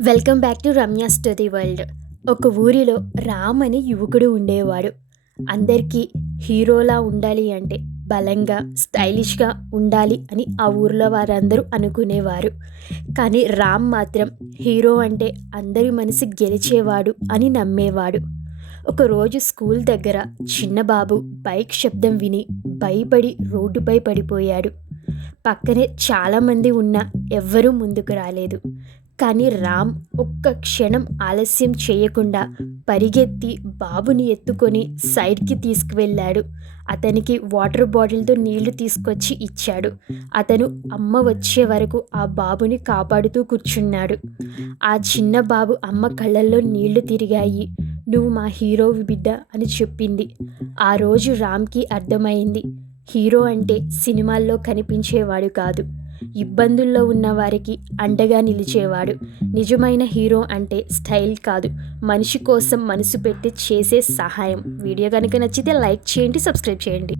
Welcome back to Ramya story world. ఒక ఊరిలో రామ్ అనే యువకుడు ఉండేవాడు. అందరికీ హీరోలా ఉండాలి అంటే బలంగా స్టైలిష్గా ఉండాలి అని ఆ ఊరిలో వారందరూ అనుకునేవారు. కానీ రామ్ మాత్రం హీరో అంటే అందరి మనసు గెలిచేవాడు అని నమ్మేవాడు. ఒకరోజు స్కూల్ దగ్గర చిన్న బాబు బైక్ శబ్దం విని భయపడి రోడ్డుపై పడిపోయాడు. పక్కనే చాలామంది ఉన్నా ఎవ్వరూ ముందుకు రాలేదు. కానీ రామ్ ఒక్క క్షణం ఆలస్యం చేయకుండా పరిగెత్తి బాబుని ఎత్తుకొని సైడ్కి తీసుకువెళ్ళాడు. అతనికి వాటర్ బాటిల్తో నీళ్లు తీసుకొచ్చి ఇచ్చాడు. అతను అమ్మ వచ్చే వరకు ఆ బాబుని కాపాడుతూ కూర్చున్నాడు. ఆ చిన్న బాబు అమ్మ కళ్ళల్లో నీళ్లు తిరిగాయి. "నువ్వు మా హీరోవి బిడ్డ" అని చెప్పింది. ఆ రోజు రామ్కి అర్థమైంది, హీరో అంటే సినిమాల్లో కనిపించేవాడు కాదు, ఇబ్బందుల్లో ఉన్న వారికి అండగా నిలిచేవాడు. నిజమైన హీరో అంటే స్టైల్ కాదు, మనిషి కోసం మనసు పెట్టి చేసే సహాయం. వీడియో కనుక నచ్చితే లైక్ చేయండి, సబ్స్క్రైబ్ చేయండి.